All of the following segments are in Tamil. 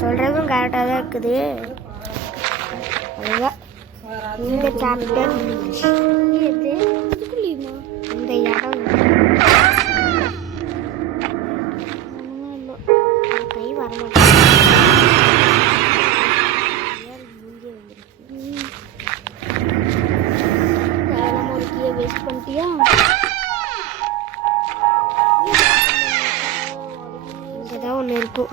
சொல்றதும் கரெக்டாக தான் இருக்குது. அதுதான் இந்த சாப்டர் இந்த இடம் கை வரமாட்டேன். ஒரு கீழே வேஸ்ட் பண்ணிட்டியா? இங்கதான் ஒன்று இருக்கும்.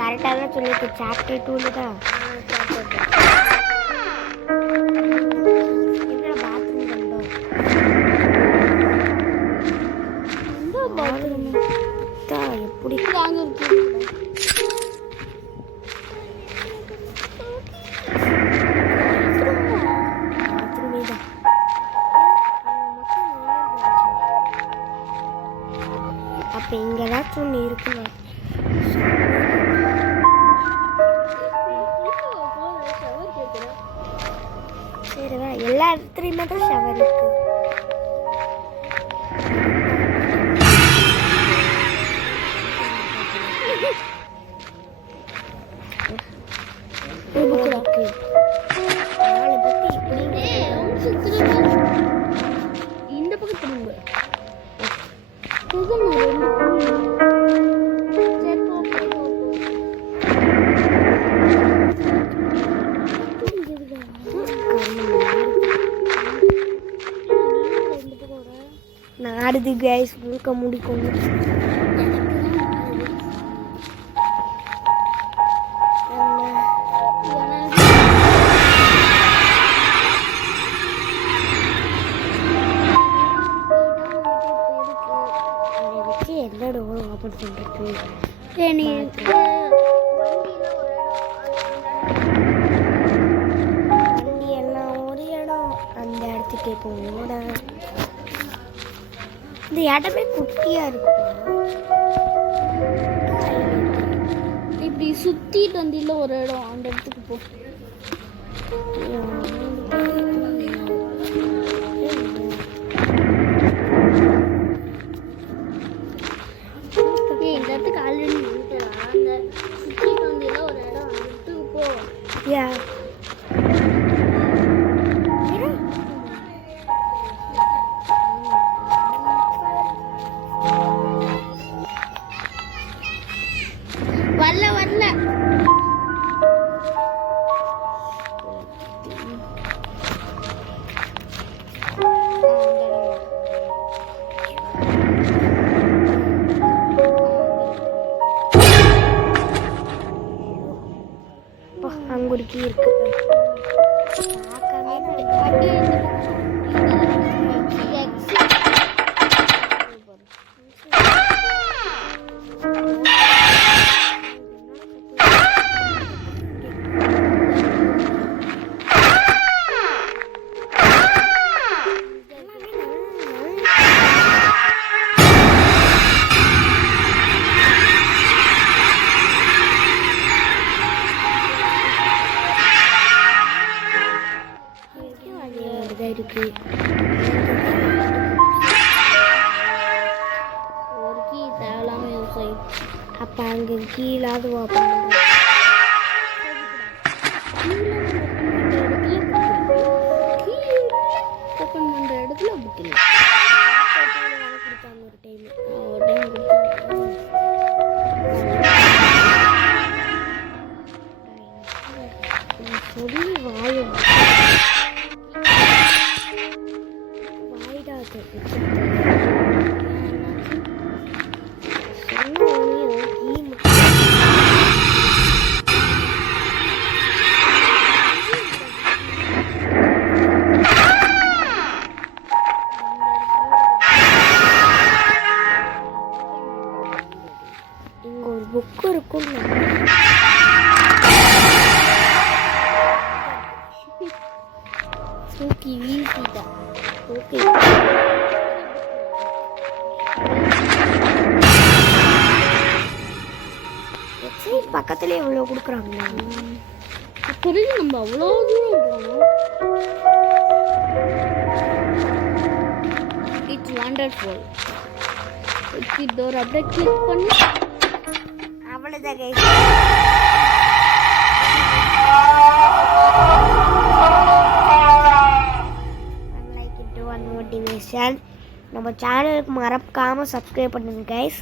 கரெக்டாக தான் சொல்லிட்டு சாப்டர் 2 தான். எப்படி அப்ப இங்க ஏதாச்சும் ஒண்ணு இருக்குல்ல. சரிவா, எல்லா இடத்துலயுமே தான் ஷவர் இருக்கு. இந்த பக்கம் திரும்ப நாடுது கைஸ், முழுக்க முடிக்கணும். என்னோட ஓப்பன் பண்ணுறது வண்டி எல்லாம் ஒரு இடம், அந்த இடத்துக்கு போகணும். இந்த இடமே குட்டியா இருக்கும். இப்படி சுத்திட்டு வந்தில ஒரு இடம், அந்த இடத்துக்கு போ. இந்த இடத்துக்கு ஆல்ரெடி வந்துட்டலாம். அந்த சுத்திட்டு வந்தில ஒரு இடம், அந்த இடத்துக்கு போ. வரல அங்க ஒரு கீ இருக்கு. இருக்கு. பாருங்க கீழாவது ஓப்பன் பண்ணுறேன். ஓப்பன் பண்ணுற இடத்துல புக் இல்லை. கொடுத்தாங்க ஒரு டைம். ஒரு டைம் கொடுத்தாங்க. சொல்லி வாயும் வாயிடாது இங்க ஒரு புக் இருக்கும். தூக்கி வீசிட்டேன். ஓகே வெப்சைட் பக்கத்துலேயே இவ்வளோ கொடுக்குறாங்களா? தெரிஞ்சு நம்ம அவ்வளோ தூரம் போகணும். It's wonderful. எக்ஸிட் டோர் அப்படியே கிளிக் பண்ணி அவ்வளோதான் லைக் இன்டு ஒன் மோட்டிவேஷன். நம்ம சேனலுக்கு மறக்காமல் சப்ஸ்கிரைப் பண்ணுங்க கைஸ்.